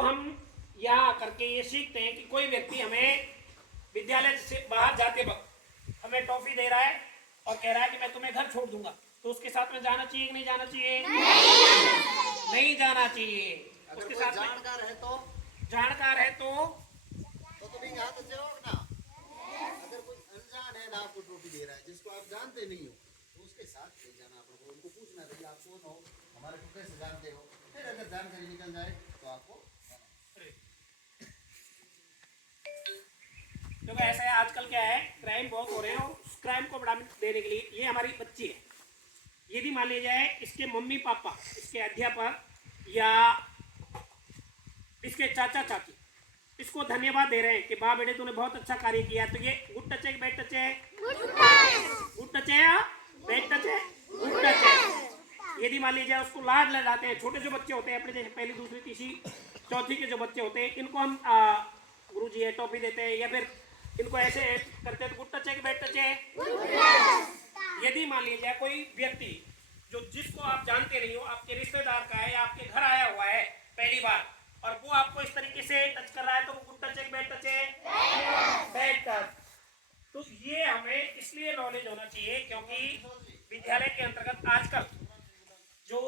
हम यहाँ करके ये सीखते हैं कि कोई व्यक्ति हमें विद्यालय से बाहर जाते वक्त हमें टॉफी दे रहा है और कह रहा है कि मैं तुम्हें घर छोड़ दूंगा, तो उसके साथ में जाना चाहिए कि नहीं जाना चाहिए? नहीं जाना चाहिए। उसके साथ जानकार है तो भी यहाँ तो जाओगे ना। अगर कोई अनजान है ना आपको ट्रॉफी दे रहा है जिसको आप जानते नहीं हो, तो उसके साथ ले जाना आपको, उनको पूछना भैया आप कौन हो, हमारे को कैसे जानते हो। फिर अगर जानकारी निकल जाए तो आपको। क्योंकि ऐसा है आजकल क्या है, क्राइम बहुत हो रहे हैं और उस क्राइम को बढ़ावा देने के लिए ये हमारी बच्ची है, यदि मान लिया जाए इसके मम्मी पापा, इसके अध्यापक या इसके चाचा चाची इसको धन्यवाद दे रहे हैं कि वाह बेटे तूने बहुत अच्छा कार्य किया, तो ये गुड टच है कि बैड टच है? गुड टच है या बैड टच है? गुड टच है। यदि मान लीजिए उसको लाड लगाते हैं, छोटे जो बच्चे होते हैं अपने जैसे पहली दूसरी तीसरी चौथी के जो बच्चे होते हैं, इनको हम गुरुजी है टॉफी देते हैं या फिर इनको ऐसे करते हैं, तो गुड टच है कि बैड टच है? यदि मान लीजिए कोई व्यक्ति जो जिसको आप जानते नहीं हो, आपके रिश्तेदार का है या आपके घर आया हुआ है पहली बार, और वो आपको इस तरीके से टच कर रहा है, तो वो गुड टच है कि बैड टच है? Bad touch. तो ये हमें इसलिए नॉलेज होना चाहिए क्योंकि विद्यालय के अंतर्गत आजकल जो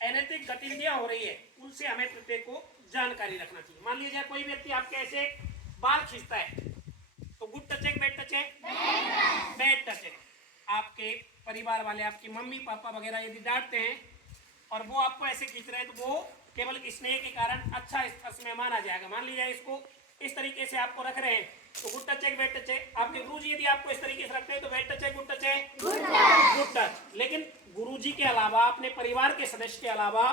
अनैतिक गतिविधियां हो रही है उनसे हमें प्रत्येक को जानकारी रखना चाहिए। मान लीजिए कोई व्यक्ति आपके ऐसे बाल खींचता है, तो गुड टच है कि बैड टच है? बैड टच है। आपके परिवार वाले, आपकी मम्मी पापा वगैरह यदि डांटते हैं और वो आपको ऐसे खींच रहे हैं, तो वो केवल स्नेह के कारण अच्छा स्पर्श में माना जाएगा। मान लीजिए इसको इस तरीके से आपको रख रहे हैं, तो गुड टच है कि बैड टच है? आपके गुरुजी यदि आपको इस तरीके से रखते हैं तो बैड टच है गुड टच है? Good touch. लेकिन गुरुजी के अलावा, अपने परिवार के सदस्य के अलावा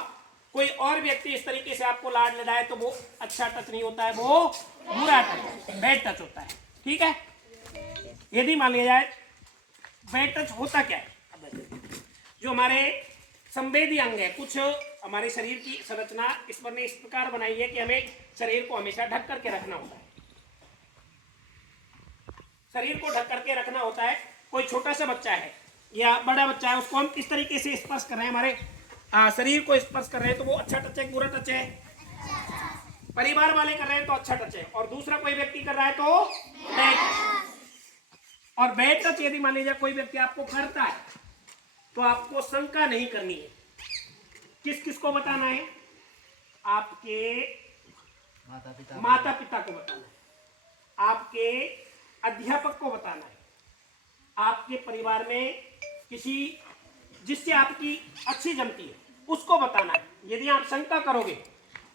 कोई और व्यक्ति इस तरीके से आपको लाड लड़ाए तो वो अच्छा टच नहीं होता है, वो बुरा टच, बैड टच होता है। ठीक है। यदि मान लिया जाए बैड टच होता क्या है, जो हमारे संवेदी अंग है, कुछ हमारे शरीर की संरचना ईश्वर ने इस प्रकार बनाई है कि हमें शरीर को हमेशा ढक करके रखना होता है। शरीर को ढक करके रखना होता है। कोई छोटा सा बच्चा है या बड़ा बच्चा है, उसको हम किस तरीके से स्पर्श कर रहे हैं, हमारे शरीर को स्पर्श कर रहे हैं, तो वो अच्छा टच है, बुरा टच है? परिवार वाले कर रहे हैं तो अच्छा टच है, और दूसरा कोई व्यक्ति कर रहा है तो बैड टच। और बैड टच यदि मान लीजिए कोई व्यक्ति आपको करता है तो आपको शंका नहीं करनी है। किस किस को बताना है? आपके माता पिता को बताना है, आपके अध्यापक को बताना है, आपके परिवार में किसी जिससे आपकी अच्छी जमती है उसको बताना है। यदि आप शंका करोगे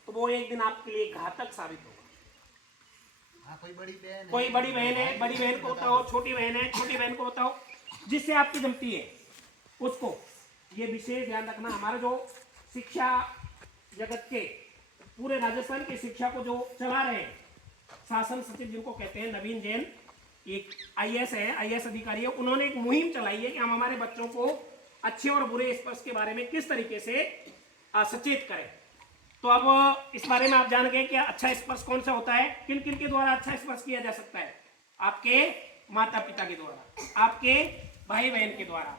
तो वो एक दिन आपके लिए घातक साबित होगा। हाँ, कोई बड़ी बहन है, बड़ी बहन को बताओ, छोटी बहन है, छोटी बहन को बताओ, जिससे आपकी जमती है उसको। ये विशेष ध्यान रखना। हमारे जो शिक्षा जगत के पूरे राजस्थान की शिक्षा को जो चला रहे हैं, शासन सचिव जिनको कहते हैं नवीन जैन, एक आईएएस है, आईएएस अधिकारी है, उन्होंने एक मुहिम चलाई है कि हम हमारे बच्चों को अच्छे और बुरे स्पर्श के बारे में किस तरीके से सचेत करें। तो अब इस बारे में आप जान गए कि अच्छा स्पर्श कौन सा होता है, किन किन के द्वारा अच्छा स्पर्श किया जा सकता है? आपके माता पिता के द्वारा, आपके भाई बहन के द्वारा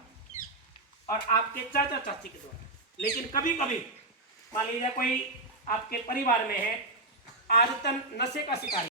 और आपके चाचा चाची के द्वारा। लेकिन कभी कभी मान लीजिए कोई आपके परिवार में है आदतन नशे का शिकार,